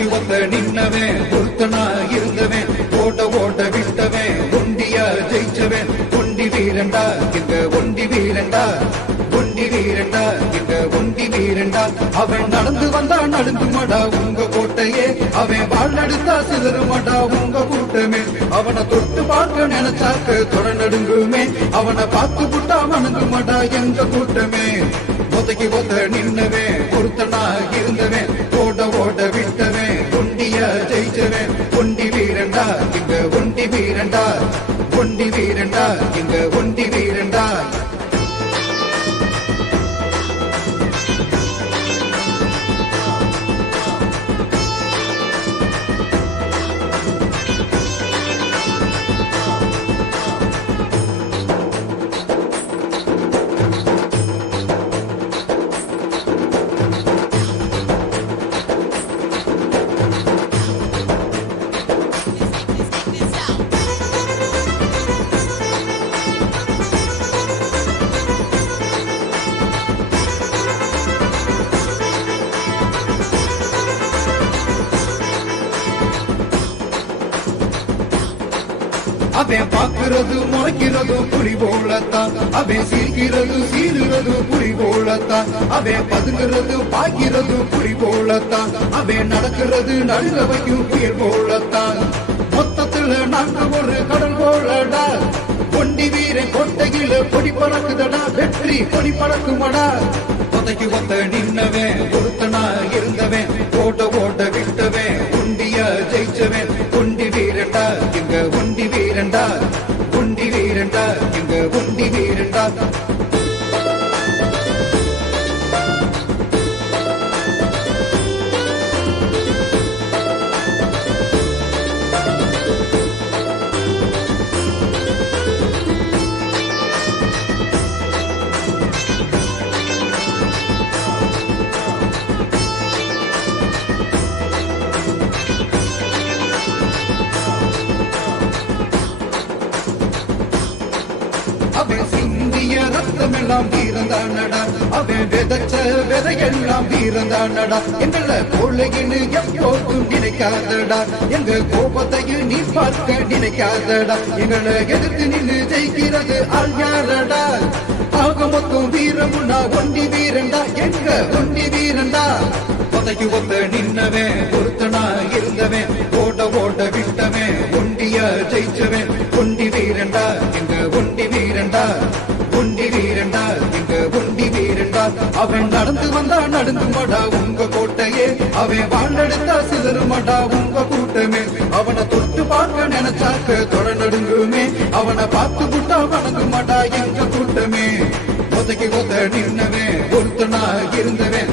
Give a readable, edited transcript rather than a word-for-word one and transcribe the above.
ஒத்தைக்கு ஒத்த நின்னவன் ஒருத்தனா இருந்தவன் ஓட ஓட விட்டவன் ஒண்டியா ஜெயிச்சவன் ஒண்டி வீரண்டா எங்க ஒண்டி வீரண்டா ஒண்டி வீரண்டா எங்க ஒண்டி வீரண்டா அவன் நடந்து வந்தா நடுங்குமடா உங்க கோட்டையே அவன் வாழ்நடுத்தா சிதறுமடா உங்க கூட்டமே அவனை தொட்டு பார்க்க நினைச்சாக்க தொட நடுங்குமே அவனை பார்த்து புட்டா வணங்குமடா எங்க கூட்டமே ஒத்தைக்கு ஒத்த நின்னவன் ஒருத்தனா இருந்தவன் ஓட ஓட விட்டவன் ஒண்டியா ஜெயிச்சவன் ஒண்டி வீரண்டா எங்க ஒண்டி வீரண்டா ஒண்டி வீரண்டா எங்க ஒண்டி வீரண்டா அவன் பாக்குறது முறைக்கிறது புலி போலத்தான் அவன் சீர்கிறது சீருறது புலி போலத்தான் அவன் பதுங்கிறது பாய்கிறது புலி போலத்தான் அவன் நடக்கிறது நடுங்க வைக்கும் புயல் போலத்தான் மொத்தத்துல நாங்க ஒரு கடல் போலடா ஒண்டி வீரன் கொட்டையில பொடி பறக்குதடா வெற்றி பொடி பறக்குமடா ஒத்தைக்கு ஒத்த நின்னவன் ஒருத்தனா இருந்தவன் ஓட ஓட விட்டவன் ஒண்டியா ஜெயிச்சவன் ஒண்டி வீரண்டா எங்க ஒண்டி வீரண்டா ஒண்டி வீரண்டா எங்க ஒண்டி வீரண்டா அவன் சிந்திய ரத்தமெல்லாம் வீரந்தானடா அவன் விதைச்ச விதையெல்லாம் வீரந்தானடா எங்கள கொள்ளையின்னு எப்போதும் நினைக்காதடா எங்க கோபத்தையும் நீ பார்க்க நினைக்காதடா எங்களை எதிர்த்து நின்று ஜெயிக்கிறது ஆள் யாரடா ஆக மொத்தம் வீரமுன்னா ஒண்டி வீரண்டா எங்க ஒண்டி வீரண்டா ஒத்தைக்கு ஒத்த நின்னவன் ஒருத்தனா இருந்தவன் ஓட ஓட விட்டவன் ஒண்டியா ஜெயிச்சவன் ஒண்டி வீரண்டா எங்க ஒண்டி வீரண்டா ஒண்டி வீரண்டா எங்க ஒண்டி வீரண்டா அவன் நடந்து வந்தா நடுங்குமடா உங்க கோட்டையே அவன் வாழ்ந்தெடுத்தா சிதறுமடா உங்க கூட்டமே அவனை தொட்டு பார்க்க நினைச்சாக்க தொட நடுங்குமே அவனை பார்த்து புட்டா வணங்குமடா எங்க கூட்டமே ஒத்தைக்கு ஒத்த நின்னவன் ஒருத்தனா இருந்தவன்